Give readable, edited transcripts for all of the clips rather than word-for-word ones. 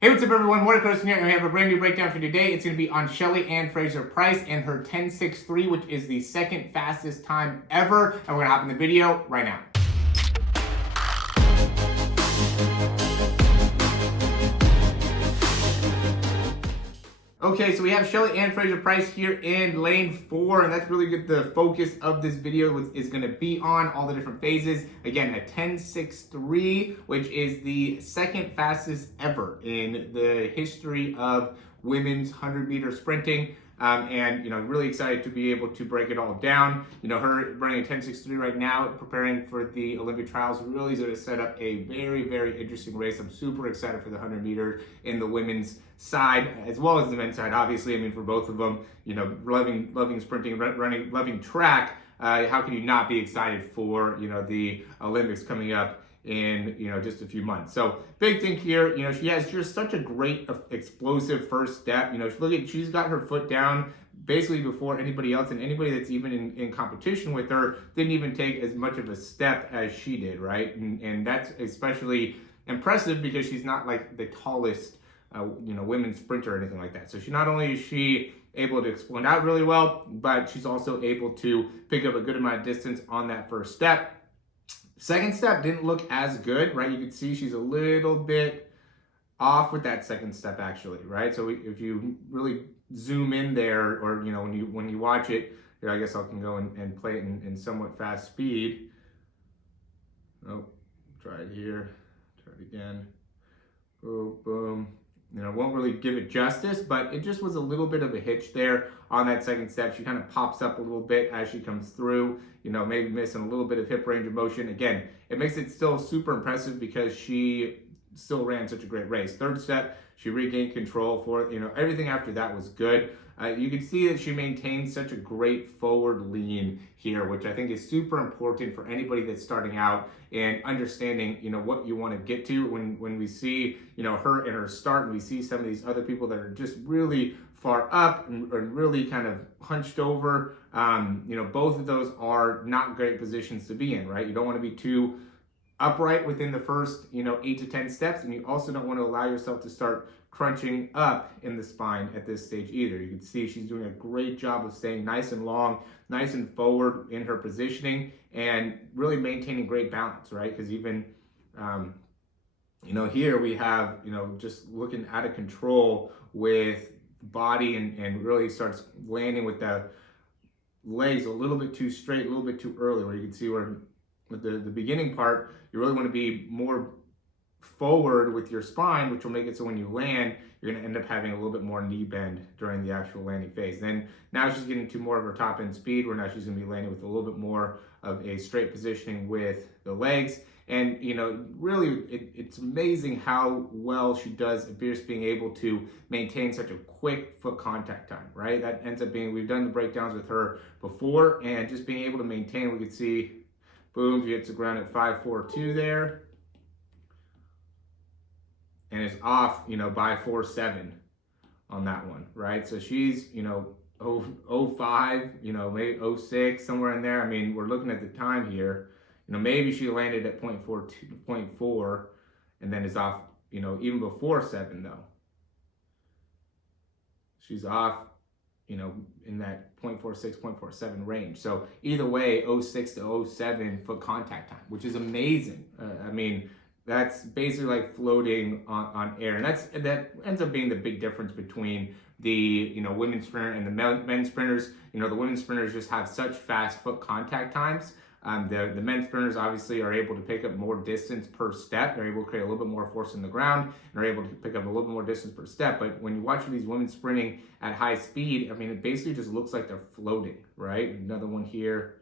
Hey, what's up everyone? Morey Croson here, and we have a brand new breakdown for today. It's going to be on Shelly-Ann Fraser-Pryce and her 10.63, which is the second fastest time ever. And we're going to hop in the video right now. Okay, so we have Shelly-Ann Fraser-Pryce here in lane 4, and that's really good. The focus of this video is going to be on all the different phases. Again, a 10.63, which is the second fastest ever in the history of women's 100-meter sprinting. And really excited to be able to break it all down. Her running a 10.63 right now, preparing for the Olympic trials, really is going to set up a very, very interesting race. I'm super excited for the 100 meter in the women's side as well as the men's side. Obviously, I mean, for both of them, loving sprinting, running, loving track. How can you not be excited for the Olympics coming up in just a few months? So big thing here, she has just such a great explosive first step. She's got her foot down basically before anybody else, and anybody that's even in competition with her didn't even take as much of a step as she did, right? And that's especially impressive because she's not like the tallest women's sprinter or anything like that. So not only is she able to explode out really well, but she's also able to pick up a good amount of distance on that first step. Second step didn't look as good, right? You can see she's a little bit off with that second step actually, right? So if you really zoom in there, or when you watch it, here, I guess I can go and play it in somewhat fast speed. Oh, try it here, try it again. Boom, boom. Won't really give it justice, but it just was a little bit of a hitch there on that second step. She kind of pops up a little bit as she comes through, maybe missing a little bit of hip range of motion. Again, it makes it still super impressive because she still ran such a great race. Third step, she regained control for it. Everything after that was good. You can see that she maintained such a great forward lean here, which I think is super important for anybody that's starting out and understanding, what you want to get to. When we see, her in her start, and we see some of these other people that are just really far up and really kind of hunched over, both of those are not great positions to be in, right? You don't want to be too upright within the first 8 to 10 steps, and you also don't want to allow yourself to start crunching up in the spine at this stage either. You can see she's doing a great job of staying nice and long, nice and forward in her positioning, and really maintaining great balance, right? Because even here we have just looking out of control with body, and really starts landing with the legs a little bit too straight, a little bit too early, where you can see where with the beginning part, you really want to be more forward with your spine, which will make it so when you land, you're going to end up having a little bit more knee bend during the actual landing phase. Then now she's getting to more of her top end speed, where now she's going to be landing with a little bit more of a straight positioning with the legs. And really, it's amazing how well she does at just being able to maintain such a quick foot contact time, right? That ends up being, we've done the breakdowns with her before, and just being able to maintain, we can see, boom, she hits the ground at 5.42 there, and is off, by 4.7 on that one, right? So she's, 0.05, maybe 0.6, somewhere in there. I mean, we're looking at the time here. Maybe she landed at 0.4, and then is off, even before 7 though. She's off, in that 0.46, 0.47 range. So either way, 0.6 to 0.7 foot contact time, which is amazing. I mean, that's basically like floating on air, and that ends up being the big difference between the women's sprinter and the men's sprinters. The women's sprinters just have such fast foot contact times. The men's sprinters obviously are able to pick up more distance per step. They're able to create a little bit more force in the ground, and are able to pick up a little bit more distance per step. But when you watch these women sprinting at high speed, I mean, it basically just looks like they're floating, right? Another one here.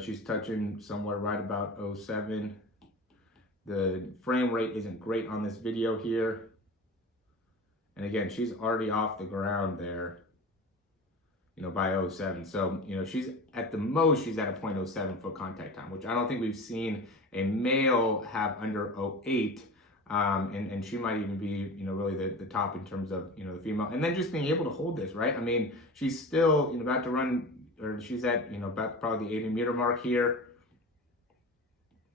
She's touching somewhere right about 0.7. The frame rate isn't great on this video here. And again, she's already off the ground there, by 0.7. So, she's at the most, she's at a 0.07 foot contact time, which I don't think we've seen a male have under 0.8. And she might even be, really the top in terms of, the female. And then just being able to hold this, right? I mean, she's still, about to run, or she's at, about probably the 80 meter mark here.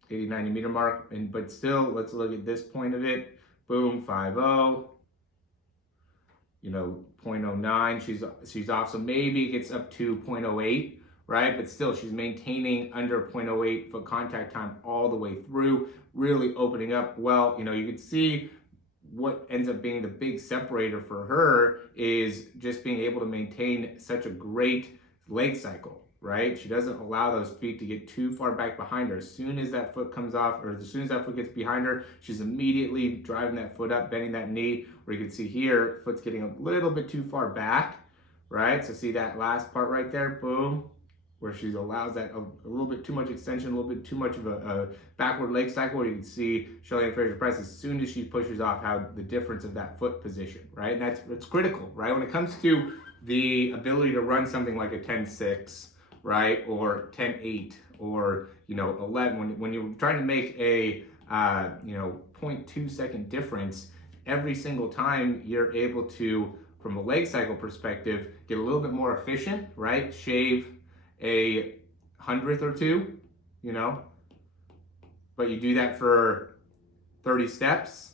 80, 90 meter mark. But still, let's look at this point of it. Boom, 5.0. You know, 0.09, she's off. So maybe it gets up to 0.08, right? But still, she's maintaining under 0.08 foot contact time all the way through, really opening up well. You know, you can see what ends up being the big separator for her is just being able to maintain such a great leg cycle, right? She doesn't allow those feet to get too far back behind her. As soon as that foot comes off, or as soon as that foot gets behind her, she's immediately driving that foot up, bending that knee, where you can see here, foot's getting a little bit too far back, right? So see that last part right there, boom, where she allows that a little bit too much extension, a little bit too much of a backward leg cycle, where you can see Shelly-Ann Fraser-Pryce, as soon as she pushes off, how the difference of that foot position, right? And it's critical, right? When it comes to the ability to run something like a 10.6, right, or 10.8, or, you know, 11, when you're trying to make a, you know, 0.2 second difference, every single time you're able to, from a leg cycle perspective, get a little bit more efficient, right? Shave a hundredth or two, you know, but you do that for 30 steps,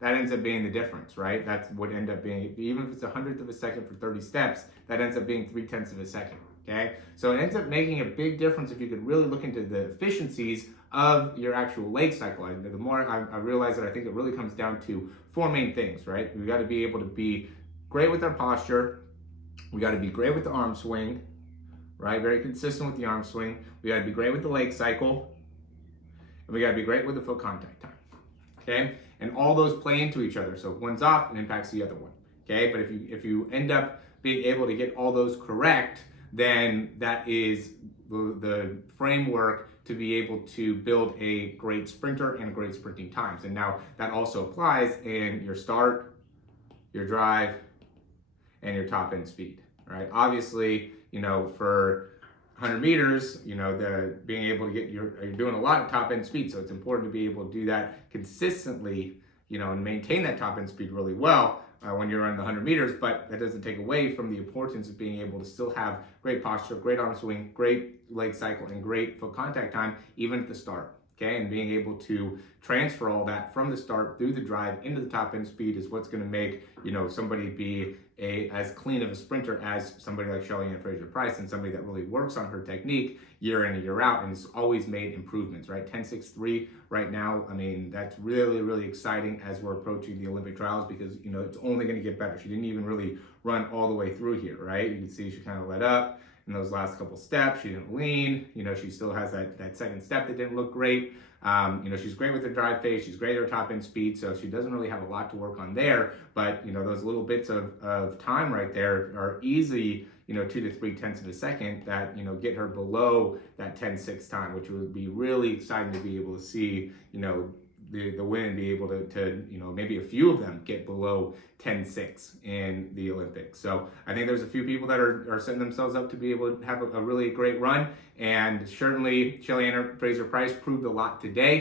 that ends up being the difference, right? That's what end up being, even if it's a hundredth of a second for 30 steps, that ends up being 0.3 of a second, okay? So it ends up making a big difference if you could really look into the efficiencies of your actual leg cycle. And the more I realize that, I think it really comes down to four main things, right? We gotta be able to be great with our posture, we gotta be great with the arm swing, right? Very consistent with the arm swing. We gotta be great with the leg cycle, and we gotta be great with the foot contact time, okay? And all those play into each other. So if one's off, it impacts the other one, okay? But if you end up being able to get all those correct, then that is the framework to be able to build a great sprinter and great sprinting times. And now that also applies in your start, your drive, and your top end speed, right? Obviously, you know, for 100 meters, you know, being able to get you're doing a lot of top end speed, so it's important to be able to do that consistently, you know, and maintain that top end speed really well when you're on the 100 meters. But that doesn't take away from the importance of being able to still have great posture, great arm swing, great leg cycle, and great foot contact time, even at the start. Okay, and being able to transfer all that from the start through the drive into the top end speed is what's going to make, you know, somebody be as clean of a sprinter as somebody like Shelly-Ann Fraser-Pryce, and somebody that really works on her technique year in and year out and has always made improvements, right? 10.63 right now. I mean, that's really, really exciting as we're approaching the Olympic trials, because, you know, it's only going to get better. She didn't even really run all the way through here, right? You can see she kind of let up in those last couple steps. She didn't lean, you know, she still has that second step that didn't look great. You know, she's great with her drive phase, she's great at her top end speed, so she doesn't really have a lot to work on there. But, you know, those little bits of time right there are easy, you know, 2 to 3 tenths of a second that, you know, get her below that 10.6 time, which would be really exciting to be able to see, you know, the women be able to, you know, maybe a few of them get below 10.6 in the Olympics. So I think there's a few people that are setting themselves up to be able to have a really great run. And certainly Shelly-Ann Fraser-Pryce proved a lot today.